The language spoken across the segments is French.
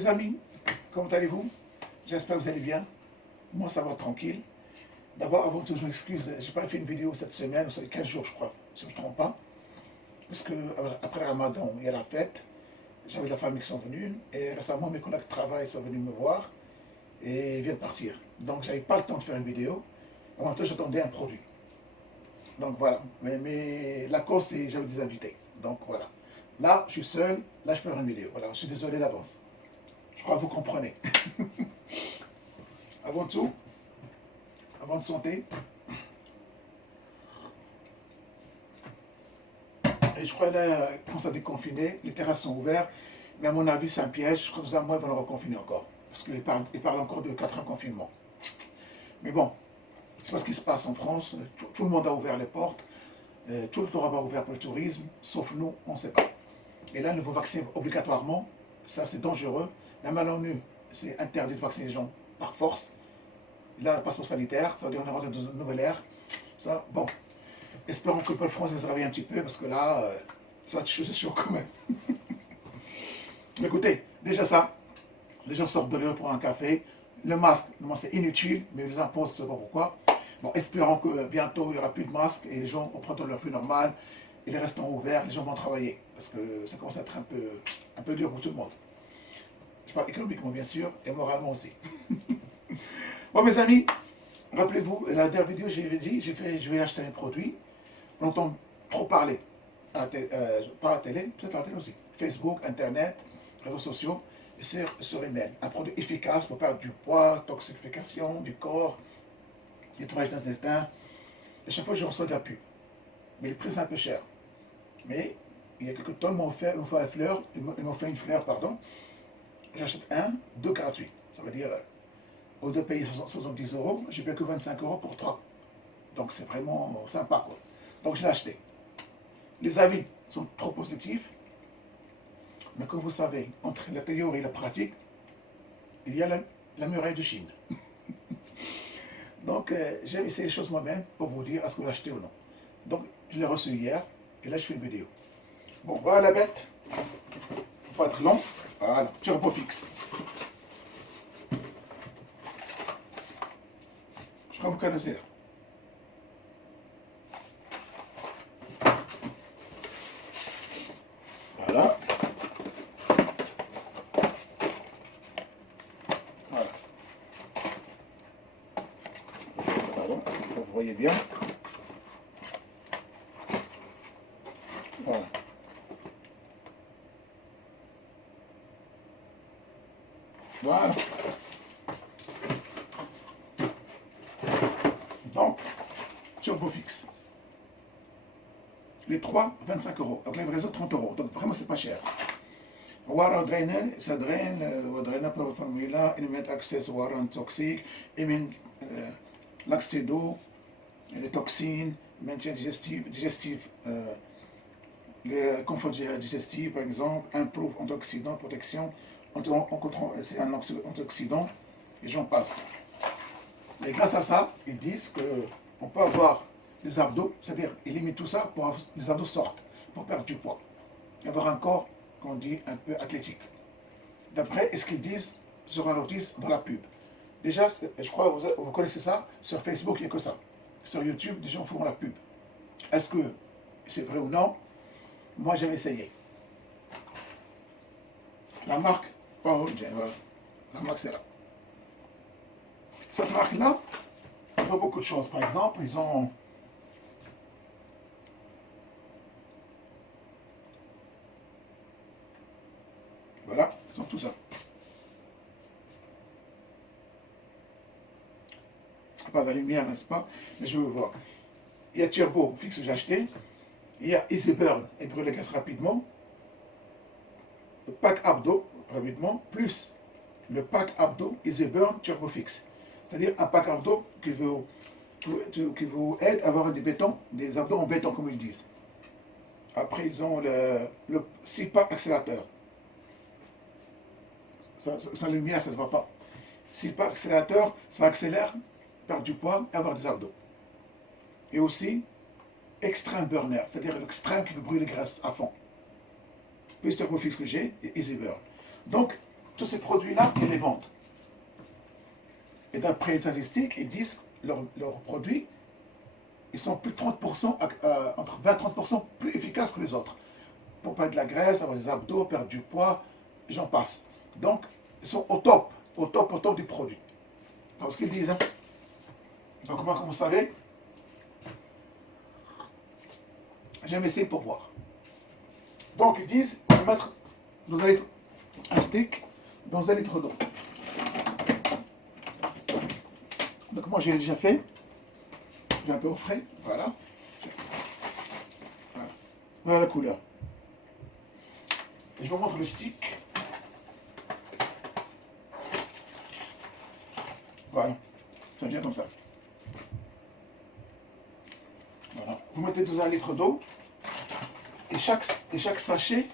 les amis, comment allez-vous? J'espère que vous allez bien. Moi, ça va tranquille. D'abord, avant tout, je m'excuse, je n'ai pas fait une vidéo cette semaine, ou 15 jours, je crois, si je ne me trompe pas. Parce que après le Ramadan, il y a la fête. J'avais de la famille qui sont venus. Et récemment, mes collègues de travail sont venus me voir et ils viennent partir. Donc, je n'avais pas le temps de faire une vidéo. En même temps, j'attendais un produit. Donc, voilà. Mais la cause, c'est que j'avais des invités. Donc, voilà. Là, je suis seul. Là, je peux faire une vidéo. Voilà, je suis désolé d'avance. Je crois que vous comprenez. Avant tout, avant de santé, et je crois là, quand ça déconfiné, les terrasses sont ouvertes, mais à mon avis, c'est un piège. Je crois que dans un mois, ils vont le reconfiner encore. Parce qu'ils parlent encore de 4 confinement. Mais bon, je ne sais pas ce qui se passe en France. Tout le monde a ouvert les portes. Tout le monde a ouvert pour le tourisme, sauf nous, on ne sait pas. Et là, le nouveau vaccin obligatoirement, ça c'est dangereux. Même à l'ONU, c'est interdit de vacciner les gens par force. Là, le passeport sanitaire, ça veut dire qu'on est rentré dans une nouvelle ère. Ça, bon, espérons que le peuple français va se réveiller un petit peu, parce que là, ça va être chaud quand même. Mais écoutez, déjà ça, les gens sortent de l'heure pour un café. Le masque, c'est inutile, mais ils les imposent, je ne sais pas pourquoi. Bon, espérons que bientôt, il n'y aura plus de masque et les gens reprendront leur vie normale. Et les restaurants ouverts, les gens vont travailler. Parce que ça commence à être un peu dur pour tout le monde. Je parle économiquement, bien sûr, et moralement aussi. Bon, mes amis, rappelez-vous, la dernière vidéo, j'ai dit, je vais acheter un produit. On entend trop parler, pas à la télé, peut-être à la télé aussi. Facebook, Internet, réseaux sociaux, et sur email. Un produit efficace pour perdre du poids, toxification du corps, nettoyage d'intestin. Et chaque fois, je reçois de la pub. Mais le prix, c'est un peu cher. Mais il y a quelques temps, ils m'ont fait une fleur, pardon. J'achète un, deux gratuits. Ça veut dire, au lieu de payer 70 €, je paye que 25 € pour 3. Donc c'est vraiment sympa, quoi. Donc je l'ai acheté. Les avis sont trop positifs. Mais comme vous savez, entre la théorie et la pratique, il y a la muraille de Chine. Donc j'ai essayé les choses moi-même pour vous dire est-ce que vous l'achetez ou non. Donc je l'ai reçu hier et là je fais une vidéo. Bon, voilà la bête. Il ne faut pas être long. Voilà, turbo fixe. Je crois que vous connaissez là. Voilà. Voilà. Pardon, vous voyez bien. Voilà. Voilà. Donc, turbo fixe. Les 3, 25 €. Donc, les livraison, 30 €. Donc, vraiment, c'est pas cher. Water drainer, ça draine, drainer pour la formula, éliminer accès au water toxique, éliminer l'accès d'eau, les toxines, maintien digestif, le confort digestif, par exemple, improve antioxydant, protection, c'est un antioxydant, et j'en passe. Et grâce à ça, ils disent qu'on peut avoir des abdos, c'est-à-dire éliminer tout ça pour que les abdos sortent, pour perdre du poids, et avoir un corps qu'on dit un peu athlétique. D'après ce qu'ils disent sur un notice dans la pub. Déjà, je crois que vous connaissez ça, sur Facebook, il n'y a que ça. Sur YouTube, des gens font la pub. Est-ce que c'est vrai ou non? Moi, j'ai essayé. La marque, oh, voilà. La marque, c'est là. Cette marque-là, ils font beaucoup de choses. Par exemple, ils ont... Voilà, ils ont tout ça. Pas de lumière, n'est-ce pas? Mais je veux voir. Il y a Turbo Fixe que j'ai acheté. Il y a Easy Burn et brûle les graisses rapidement. Le pack Abdo, rapidement, plus le pack Abdo Easy Burn Turbo Fixe. C'est-à-dire un pack Abdo qui vous aide à avoir des abdos en béton, comme ils disent. Après, ils ont le 6 pack accélérateur. Sans lumière, ça ne se voit pas. 6 pack accélérateur, ça accélère, perdre du poids et avoir des abdos. Et aussi, extreme burner, c'est-à-dire l'extrême qui veut brûler les graisses à fond. Plus Turbo Fixe que j'ai et Easy Burn. Donc, tous ces produits-là, ils les vendent. Et d'après les statistiques, ils disent que leurs produits, ils sont plus de 30%, entre 20 et 30% plus efficaces que les autres. Pour perdre de la graisse, avoir des abdos, perdre du poids, j'en passe. Donc, ils sont au top, au top, au top du produit. C'est ce qu'ils disent. Hein. Donc, moi, comme vous savez, j'aime essayer pour voir. Donc, ils disent, on va mettre dans un stick dans 1 litre d'eau. Donc, moi, j'ai déjà fait. J'ai un peu au frais, voilà. Voilà la couleur. Et je vous montre le stick. Voilà, ça vient comme ça. Voilà. Vous mettez dans 1 litre d'eau et chaque sachet,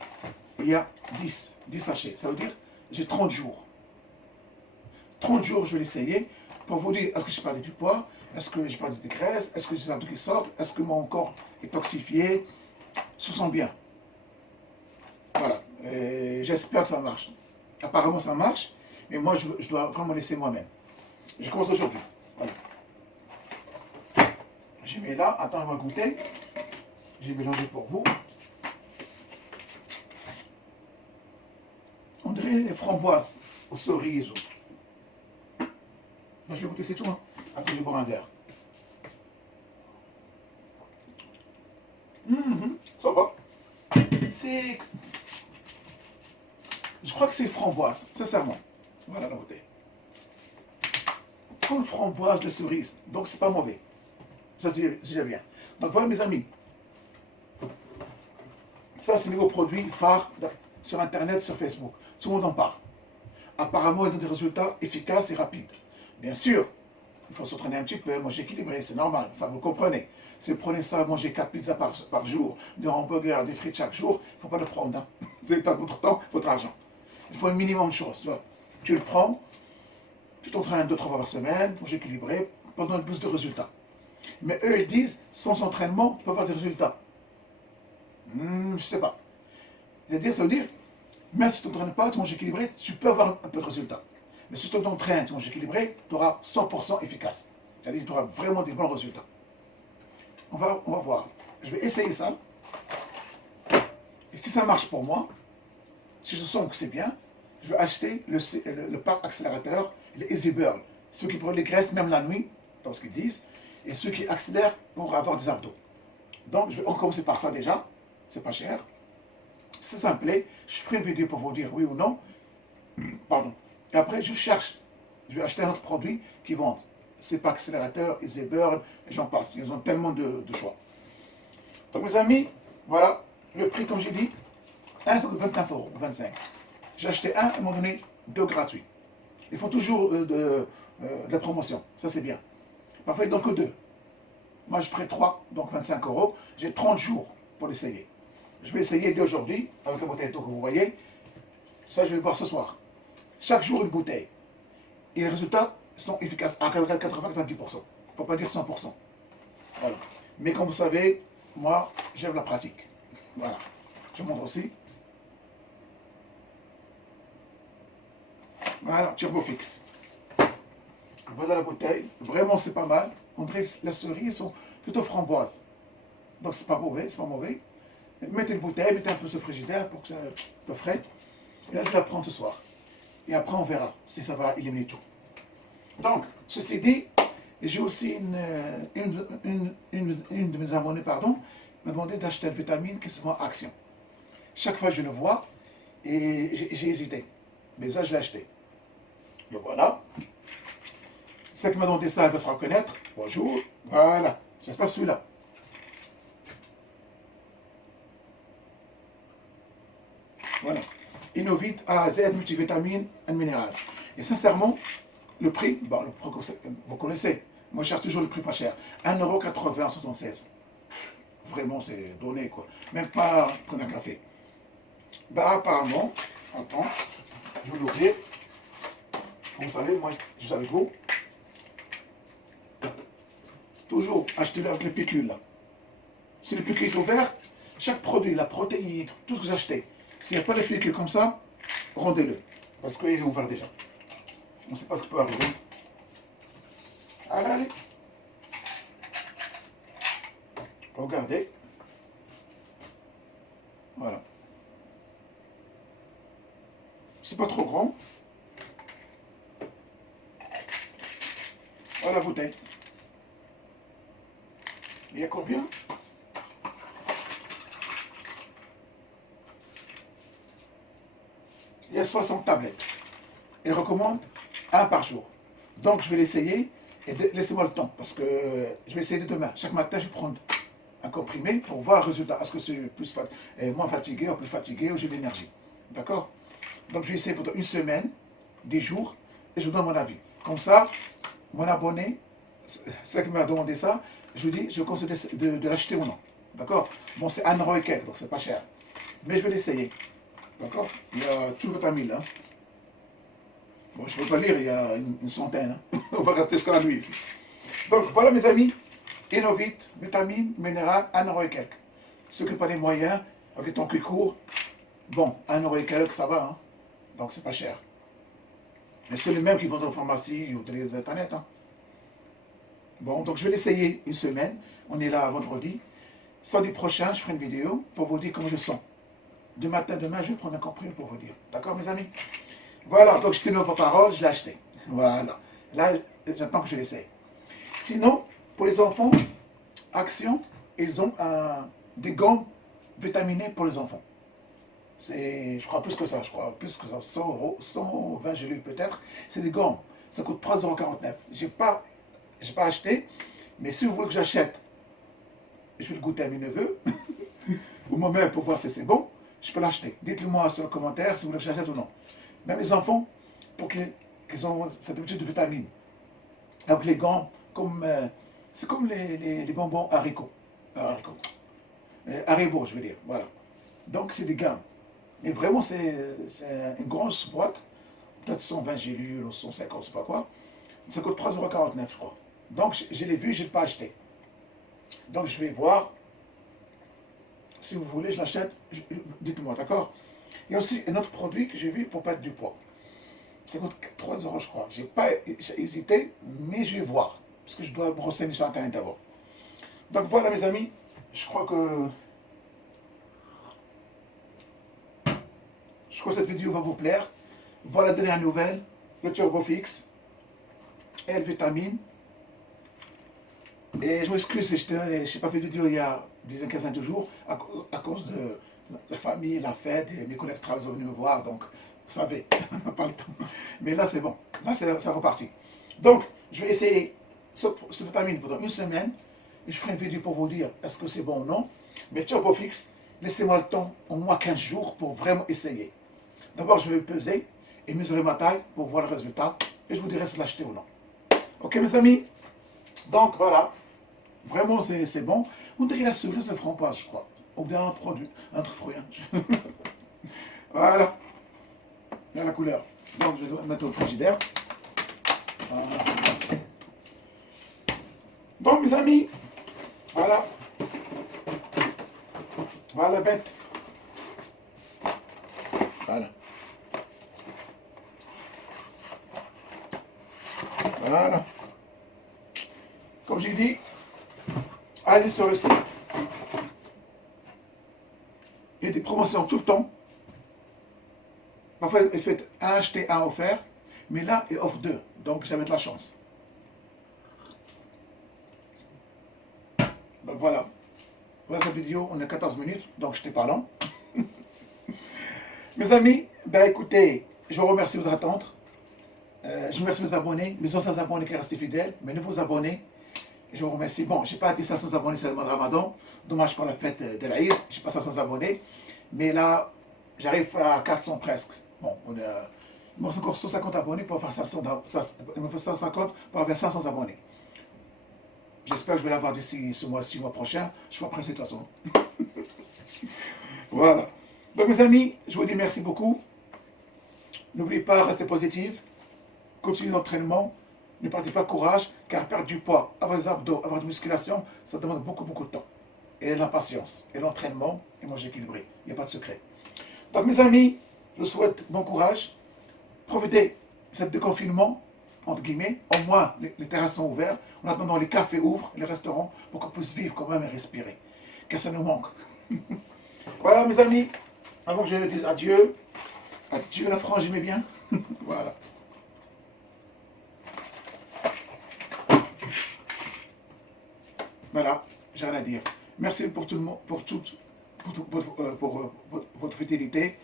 il y a 10 sachets. Ça veut dire j'ai 30 jours. 30 jours, je vais l'essayer pour vous dire est-ce que j'ai perdu du poids, est-ce que j'ai perdu des graisses, est-ce que j'ai des abdos qui sortent, est-ce que mon corps est toxifié, se sent bien. Voilà, j'espère que ça marche. Apparemment ça marche, mais moi je dois vraiment laisser moi-même. Je commence aujourd'hui. Voilà. Je mets là, attends, on va goûter. J'ai mélangé pour vous. On dirait les framboises aux cerises. Là, je vais goûter, c'est tout. Hein. Après, je vais boire un verre. Ça va. C'est... Je crois que c'est framboise, sincèrement. Voilà la bouteille. Comme framboise de cerise. Donc, c'est pas mauvais. Ça, c'est déjà bien. Donc, voilà, mes amis. Ça, c'est le nouveau produit phare sur Internet, sur Facebook. Tout le monde en parle. Apparemment, il donne des résultats efficaces et rapides. Bien sûr, il faut s'entraîner un petit peu, manger équilibré, c'est normal, ça vous comprenez. Si vous prenez ça, manger 4 pizzas par jour, des hamburgers, des frites chaque jour, il ne faut pas le prendre. Hein. Vous n'avez pas votre temps, votre argent. Il faut un minimum de choses. Tu le prends, tu t'entraînes 2-3 fois par semaine, manger équilibré, pour donner plus de résultats. Mais eux, ils disent, sans entraînement, tu peux avoir des résultats. Je ne sais pas. C'est-à-dire, ça veut dire, même si tu ne t'entraînes pas, tu manges équilibré, tu peux avoir un peu de résultats. Mais si tu t'entraînes, tu manges équilibré, tu auras 100% efficace. C'est-à-dire que tu auras vraiment des bons résultats. On va voir. Je vais essayer ça. Et si ça marche pour moi, si je sens que c'est bien, je vais acheter le pack accélérateur, les Easy Burn. Ceux qui prennent les graisses même la nuit, dans ce qu'ils disent, et ceux qui accélèrent pour avoir des abdos. Donc, je vais commencer par ça déjà. C'est pas cher. C'est simple. Je ferai une vidéo pour vous dire oui ou non. Pardon. Et après, je cherche. Je vais acheter un autre produit qui vend. C'est pas accélérateur, Easy Burn, et j'en passe. Ils ont tellement de choix. Donc, mes amis, voilà. Le prix, comme j'ai dit, 1 c'est 29 €, 25. J'ai acheté un, ils m'ont donné 2 gratuits. Ils font toujours de la promotion. Ça, c'est bien. Parfois, ils donnent que 2. Moi, je prends 3, donc 25 €. J'ai 30 jours pour l'essayer. Je vais essayer dès aujourd'hui, avec la bouteille d'eau que vous voyez. Ça, je vais le boire ce soir. Chaque jour, une bouteille. Et les résultats sont efficaces à 80-90%. Pour ne pas dire 100%. Voilà. Mais comme vous savez, moi, j'aime la pratique. Voilà. Je montre aussi. Voilà, turbo fixe. Voilà la bouteille. Vraiment, c'est pas mal. En bref, les cerises sont plutôt framboises. Donc, c'est pas mauvais, c'est pas mauvais. Mettez une bouteille, mettez un peu ce frigidaire pour que ça soit un peu frais. Et là, je vais la prendre ce soir. Et après, on verra si ça va éliminer tout. Donc, ceci dit, j'ai aussi une de mes abonnés, m'a demandé d'acheter une vitamine qui se vend à Action. Chaque fois, je le vois et j'ai hésité. Mais ça, je l'ai acheté. Le voilà. Celle qui m'a demandé ça, elle va se reconnaître. Bonjour. Voilà. J'espère celui-là. Voilà. Innovit A à Z, multivitamine, un minéral. Et sincèrement, le prix, bon, vous connaissez. Moi, je cherche toujours le prix pas cher. 1,80 €, Vraiment, c'est donné, quoi. Même pas prendre un café. Bah, apparemment, attends, je vais l'ouvrir. Vous savez, moi, je suis avec vous. Toujours achetez-le avec les pilules, là. Si le piqûre est ouvert, chaque produit, la protéine, tout ce que vous achetez, s'il n'y a pas de piqûre comme ça, rendez-le. Parce qu'il est ouvert déjà. On ne sait pas ce qui peut arriver. Allez, allez. Regardez. Voilà. C'est pas trop grand. Voilà la bouteille. Il y a combien? Il y a 60 tablettes. Il recommande un par jour. Donc je vais l'essayer et laissez-moi le temps parce que je vais essayer demain. Chaque matin, je vais prendre un comprimé pour voir le résultat. Est-ce que c'est moins fatigué ou plus fatigué ou j'ai de l'énergie? D'accord? Donc je vais essayer pendant une semaine, 10 jours, et je vous donne mon avis. Comme ça, mon abonné, celle qui m'a demandé ça, je lui dis, je conseille de l'acheter ou non. D'accord? Bon, c'est 1 € et quelques, donc c'est pas cher. Mais je vais l'essayer. D'accord? Il y a tout le vitamine, hein. Bon, je ne peux pas lire, il y a une centaine. Hein. On va rester jusqu'à la nuit ici. Donc voilà mes amis, Innovit, vitamines, minérales, 1 € et quelques. Ceux qui n'ont pas les moyens, avec les temps qui courent, bon, 1 € et quelques, ça va, hein. Donc c'est pas cher. Mais c'est les mêmes qui vont dans la pharmacie ou dans les internets. Hein. Bon, donc je vais l'essayer une semaine. On est là vendredi. Samedi prochain, je ferai une vidéo pour vous dire comment je sens. Du matin, demain, je vais prendre un comprimé pour vous dire. D'accord, mes amis? Voilà, donc je tenais pas parole, je l'ai acheté. Voilà. Là, j'attends que je l'essaye. Sinon, pour les enfants, Action, ils ont des gants vitaminés pour les enfants. C'est, je crois plus que ça, plus que ça, 100 €, 120 gélules peut-être. C'est des gants, ça coûte 3,49 €. J'ai pas acheté, mais si vous voulez que j'achète, je vais le goûter à mes neveux, ou moi-même pour voir si c'est bon, je peux l'acheter. Dites-le-moi sur le commentaire si vous voulez que j'achète ou non. Même les enfants, pour qu'ils aient cette habitude de vitamines. Avec les gants, c'est comme les bonbons haricots. Haribo, je veux dire, voilà. Donc c'est des gammes. Mais vraiment, c'est une grosse boîte, peut-être 120 gélules ou 150, je sais pas quoi. Ça coûte 3,49 €, je crois. Donc je l'ai vu, je ne l'ai pas acheté. Donc je vais voir. Si vous voulez, je l'achète, dites-moi, d'accord? Il y a aussi un autre produit que j'ai vu pour perdre du poids. Ça coûte 3 €, je crois. J'ai hésité, mais je vais voir. Parce que je dois me renseigner sur Internet d'abord. Donc voilà, mes amis. Je crois que cette vidéo va vous plaire. Voilà la dernière nouvelle. Le Turbofix. L-vitamine. Et je m'excuse si je n'ai pas fait de vidéo il y a 10-15 jours à cause de la famille, la fête, et mes collègues travaillent venus me voir, donc vous savez, on n'a pas le temps. Mais là c'est bon, là c'est reparti. Donc je vais essayer ce vitamine pendant une semaine, et je ferai une vidéo pour vous dire est-ce que c'est bon ou non. Mais Turbofix, laissez-moi le temps, au moins 15 jours, pour vraiment essayer. D'abord je vais peser et mesurer ma taille pour voir le résultat, et je vous dirai si l'acheter ou non. Ok mes amis? Donc voilà. Vraiment, c'est bon. On dirait la cerise de framboise, je crois. Ou bien un produit, un truc fruit. Voilà. Là, la couleur. Donc, je vais le mettre au frigidaire. Voilà. Bon, mes amis, voilà. Voilà la bête. Voilà. Voilà. Comme j'ai dit, allez sur le site. Il y a des promotions tout le temps. Parfois, il fait un acheté, un offert. Mais là, il offre 2. Donc, j'avais de la chance. Donc, voilà. Voilà cette vidéo. On a 14 minutes. Donc, je n'étais pas long. Mes amis, ben écoutez, je vous remercie de votre attente. Je remercie mes abonnés, mes anciens abonnés qui restent fidèles, mes nouveaux abonnés. Je vous remercie. Bon, je n'ai pas été 500 abonnés sur le mois de Ramadan. Dommage pour la fête de l'Aïd. Je n'ai pas 500 abonnés. Mais là, j'arrive à 400 presque. Bon, il me reste encore 150 abonnés pour faire 150 pour avoir 500 abonnés. J'espère que je vais l'avoir d'ici ce mois-ci, le mois prochain. Je suis pressé de toute façon. Voilà. Donc mes amis, je vous dis merci beaucoup. N'oubliez pas, restez positifs. Continuez l'entraînement. Ne perdez pas courage, car perdre du poids, avoir des abdos, avoir de la musculation, ça demande beaucoup de temps. Et de la patience, et l'entraînement, et manger équilibré. Il n'y a pas de secret. Donc mes amis, je vous souhaite bon courage. profitez de ce déconfinement, entre guillemets, au moins les terrasses sont ouvertes, en attendant les cafés ouvrent, les restaurants, pour qu'on puisse vivre quand même et respirer. Car ça nous manque. Voilà mes amis, avant que je dise adieu, adieu la France, j'aimais bien. Voilà. Voilà, j'ai rien à dire. Merci pour tout le monde, pour votre fidélité.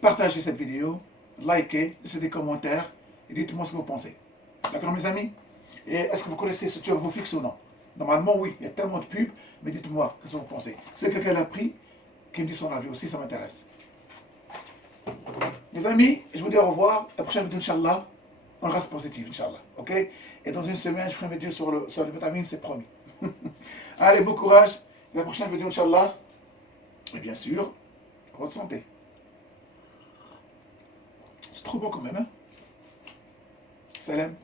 Partagez cette vidéo, likez, laissez des commentaires et dites-moi ce que vous pensez. D'accord mes amis? Et est-ce que vous connaissez ce turbo fixe ou non? Normalement oui, il y a tellement de pubs, mais dites-moi ce que vous pensez. C'est quelqu'un l'a pris, qui me dit son avis aussi, ça m'intéresse. Mes amis, je vous dis au revoir. La prochaine vidéo, Inch'Allah, on reste positif, Inch'Allah. Ok? Et dans une semaine, je ferai une vidéo sur les vitamines, c'est promis. Allez, bon courage. La prochaine vidéo, Inch'Allah. Et bien sûr, votre santé. C'est trop bon quand même, hein? Salam.